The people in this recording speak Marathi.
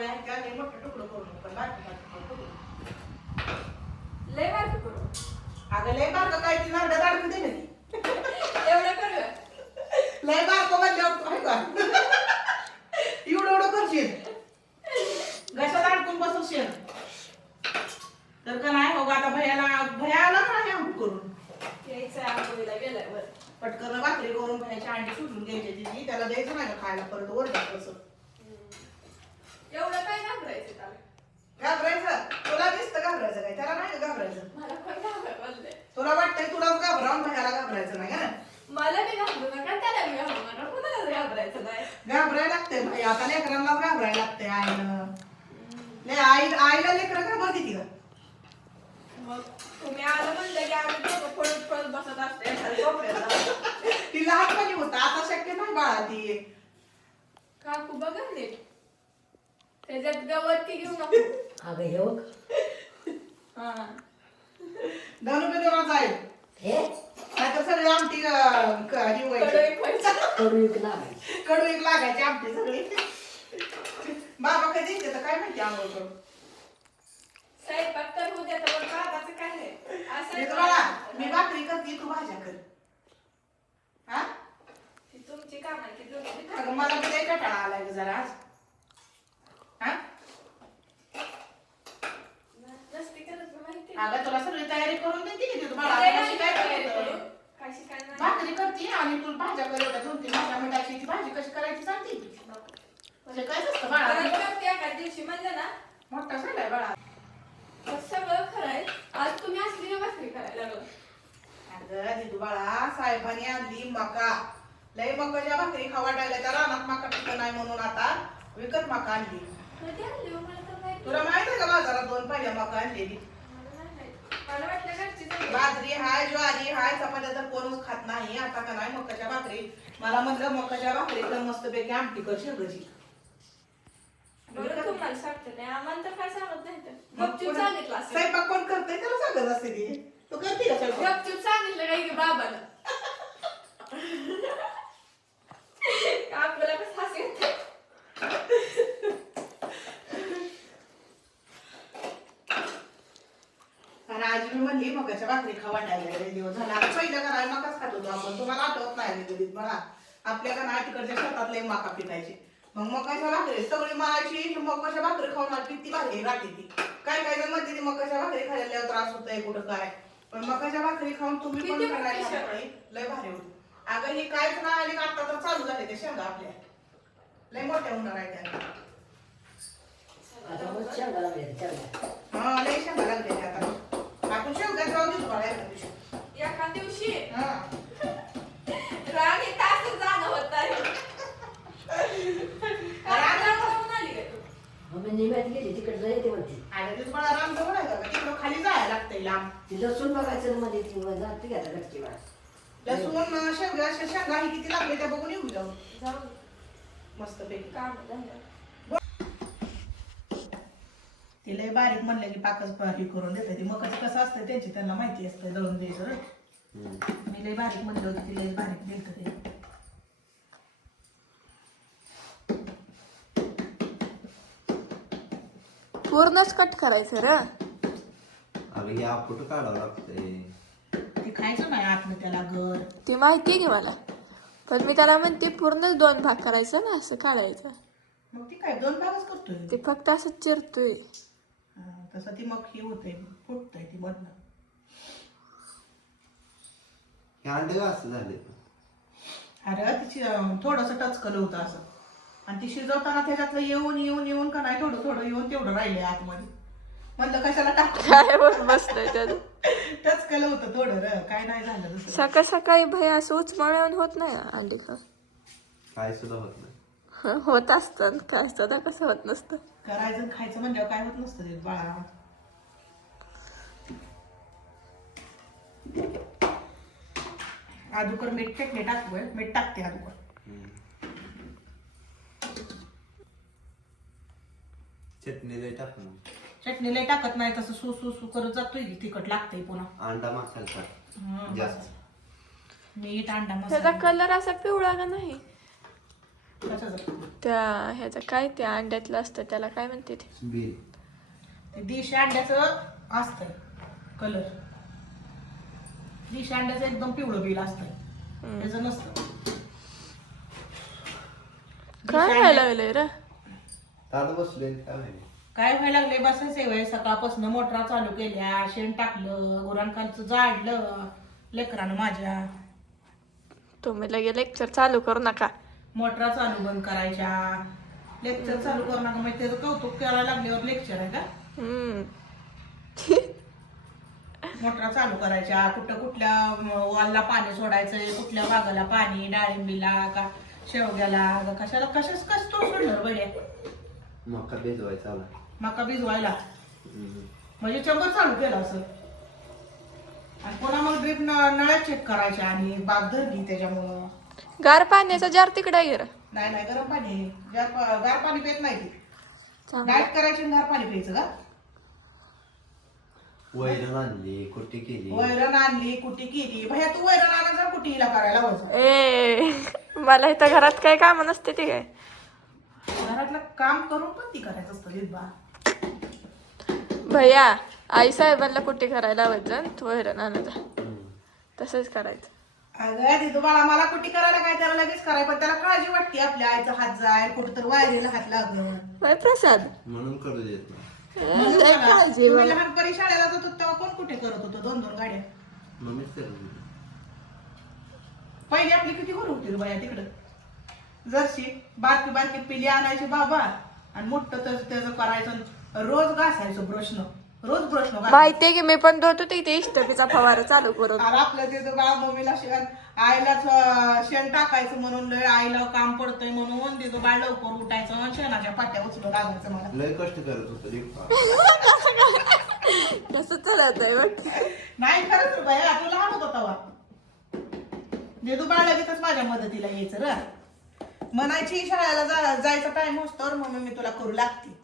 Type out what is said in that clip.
लय मोठं तुकडं करू नको बारकं बारकं करू. लय बारकं करू. अगं लय बारकं काय ती नारडं दे ना ती. एवढं लय बारकं म्हणल्यावर आहे का? एवढं एवढं करशील. घशात अडकून बसवशील. तर का नाही हो गं, आता भैयाला भैया आला का नाही आंबट करून? यायचं आंघोळीला गेल्यावर पटकन भाकरी करून भैयाची अंडी सुटून घ्यायची तिची. त्याला द्यायचं नाही का खायला परत ओरडत कसं एवढं काय घाबरायचं त्याला? घाबरायचं? तुला दिसतं घाबरायचं काय? त्याला नाही घाबरायचं. मला पण घाबर बोलले तुला वाटतंय तुलाच घाबरावून भैयाला घाबरायचं नाही का ना मला बी घाबरू नका त्याला बी घाबरू नका. कुणालाच घाबरायचं नाही. घाबरायला लागतंय भाई आता लेकरांनाच घाबरायला लागतंय आईनं नाही आई आईला लेकरं घाबरते ती मग तुम्ही आलं म्हणलं की आम्ही दोघं पळत पळत बसत असते एखाद्या. ती लहानपणी होतं. आता शक्य नाही बाळा ती. काकू बघा नीट त्याच्यात गवत की घेऊ नको. अगं हे बघ. हा. रुपये जाईल. हे? नाहीतर सगळी आमटी अं, क- ही व्हायची. कडवी पैसा कडू एक लागायची. कडू एक लागायची आमटी सगळी. बाबा कधी येते तर काय माहिती आंघोळ करून स्वयंपाक तर होऊ बाबाचं काय आहे मी तुम्हाला मी भाकरी करते तू भाज्या कर. हा? ती तुमची काम आहे अगं मला लय कंटाळा आलाय गं जरा आज हा नसती करत ना माहिती अगं तुला सगळी की तू काय आता कशी काय तयारी करते? करू? काय शिकायला नाही. भाकरी करते आणि तू भाज्या कर एवढ्या दोन तीन मिनिटा मिठाची भाजी कशी करायची सांगते. म्हणजे काय असतं बाळा करते एका दिवशी म्हणलं ना. मोठा झालाय बाळा. तर सगळं खरं आहे. आज तुम्ही असली भाकरी करायला लागलो? अगं दिदू बाळा साहेबांनी आणली मका. लय मकाच्या भाकरी खावा टाकल्या त्या रानात मका पिकं नाही म्हणून आता विकत मका आणली. कधी आणली हो? मला तर माहिती तुला माहीत आहे का बाजारात दोन पहिल्या मका आणलेली मला नाही माहिती. मला वाटलं घरचीच आणली. बाजरी हाय ज्वारी हाय चपात्या तर कोणच खात नाही. आता का नाही मकाच्या भाकरी. मला म्हटलं मकाच्या भाकरी तर मस्त पैकी आमटी कर शेवगाची बरं तुम्हाला सांगते नाही आम्हाला तर काय सांगत नाही तर. गपचूप सांगितलं असेल. स्वयंपाक कोण करतंय? त्याला सांगत असते ती. तू करते का स्वयंपाक? गपचूप सांगितलं काय की बाबाला. मी म्हणली मकाच्या भाकरी खावा लय दिवस झाला. पहिलं का नाही मकाच खात होतो आपण. तुम्हाला आठवत नाही घरीत मला आपल्या का नाही तिकडच्या शेतात लय मका पिकायची मग मकाच्या भाकरी सगळी माळाची मकाच्या भाकरी खाऊन आली किती भाकरी राहते ती. काय काय जण म्हणते ती मकाच्या भाकरी खाल्ल्यावर त्रास होतोय कुठं काय. पण मकाच्या भाकरी खाऊन तुम्ही पण करायला लय भारी होती. अगं ही काहीच नाही आली आता तर चालू झाले ते शेंगा आपल्या. लय मोठ्या होणार आहे त्या. हा लय शेंगा लागले आता. आपण शेवगा जाऊ देतो मला एका दिवशी. एका दिवशी? हा. राणी तास जाणं होत आहे. राणी जाऊन आली का तू? मग मी निम्यात गेली तिकडे येते म्हणते. आणि ते मला राम जवळ आहे का तिकडं खाली जायला लागतंय लांब. ती लसूण बघायचं मध्ये ती जाते का घरची बाळ लसूण शेवगा अशा शेंगा ही किती लागले त्या बघून येऊ जाऊ. जाऊ दे. मस्त पैकी काम झालं. ते लय बारीक म्हणलं की पाकच हे करून देते. ती मग कसं असतं त्यांची त्यांना माहिती असतं दळून द्यायचं. रे. मी लय बारीक म्हणलं होती ती लय बारीक दिलत ते. पूर्णच कट करायचं रे. काढावं लागतंय. ते खायचं नाही आतलं त्याला घर. ती माहिती आहे की मला. पण मी त्याला म्हणते पूर्णच दोन भाग करायचं ना असं काढायचं. मग ती काय दोन भागच करतोय? ते फक्त असं चिरतोय. तसं ती मग ही होते फुटतंय ती मधनं. हे अंडे असं झाले अरे तिची थोडस टचकलं होतं असं. आणि ती शिजवताना त्याच्यातलं येऊन येऊन येऊन का नाही थोडं थोडं येऊन तेवढं राहिले आतमध्ये. म्हणलं कशाला काय होत बसतोय त्याचं टचकलं होतं थोडं र काय नाही झालं दुसरं. सकाळ सकाळी भय असं उचमळून होत नाही अंडी काय सुद्धा होत नाही. होत असतं काय सदा कसं होत नसतं. करायचं आणि खायचं म्हणल्यावर काय होत नसतं ते बाळा. आदुकर मीठ चटणी टाकू आहे. मीठ टाकते आदुकर. चटणी लय टाक ना. चटणी लय टाकत नाही तसं सू सू सू करत जातोय की तिखट लागतंय पुन्हा. अंडा मसाला टाक. हं, जास्त. मीठ अंडा त्याचा मसाला कलर असा पिवळा का नाही? त्या ह्याचं काय? ते अंड्यातलं असतं त्याला काय म्हणते ते देशी अंड्याचं असतंय कलर देशी अंड्याचं एकदम पिवळं बिल असतंय त्याचं नसतं. काय व्हायला लागलंय रे? बसले काय माहिती काय व्हायला लागले बसा सेवाय सकाळपासून मोटरा चालू केल्या शेण टाकलं गुरांखालचं जाडलं लेकरानं माझ्या. तुम्ही लगे लेक्चर चालू करू नका. मोटरा चालू बंद करायच्या लेक्चर चालू करू नका म्हणजे त्याचं कौतुक करायला लागल्यावर लेक्चर आहे का? हम्म. मोटरा चालू करायच्या. कुठं कुठल्या वॉलला पाणी सोडायचंय कुठल्या बागाला पाणी डाळिंबीला का शेवग्याला का कशाला? कशाच कस तो सोडलं बड्या मका भिजवायचा मका भिजवायला. म्हणजे चंबर चालू केलं असं. आणि पुन्हा मग ड्रीप नळ्या चेक करायच्या आणि बाग धरली त्याच्यामुळं. गार पाण्याचा जार तिकडे आहे रे नाही नाही गरम पाणी आहे. गार पा- गार पाणी पित नाही ती. चांगलं. डाएट करायची आणि गार पाणी प्यायचं का? वैरण आणली कुट्टी केली? वैरण आणली कुटी केली? भैया तू वैरण आणायचा कुटी हिला करायला व्हायचं ए मला इथं घरात काय काम नसते ते काय? घरातलं काम करून पण ती करायचं असतं लिटबा भैया आई साहेबांना कुठे करायला लावायचं? तो हैराण आणायचा हम्म. तसंच करायचं. अगं तिथं बाळा मला कुटी करायला काय त्याला लगेच करायचं पण त्याला काळजी वाटते आपल्या आईचा हात जाय कुठं तर वायरीला हात लागत बाय प्रसाद? म्हणून करू देत नाही. म्हणून लय मला- काळजी तुम्ही मला. लहानपणी शाळेला जात होतो तेव्हा कोण कुठे करत होतो? दोन दोन गाड्या? मम्मीच करत पहिली आपली किती घर होती रे बाया तिकडं? जर्शी बारकी बारकी पिली आणायची बाबा आणि मोठं त्याचं त्याचं करायचं रोज घासायचं ब्रशनं रोज घासायचं माहितीये की मी पण धुत होते इथे इष्टपीचा फवारा चालू करून आपलं तिथं बाळ मम्मीला शेण आईलाच अं, शेण टाकायचं म्हणून लय आईला काम पडतंय म्हणून तिथं बाळ लवकर उठायचं आणि शेणाच्या पाट्या उचलून लागायचं मला. लय कष्ट करत होतो कसं चालायचंय बघ. नाही खरंच रे बाया तू लहान होता तेव्हा देदू बाळ लगेचच माझ्या मदतीला यायचं र. म्हणायची शाळेला जा- जायचा टाइम असतो मम्मी मी तुला करू लागते.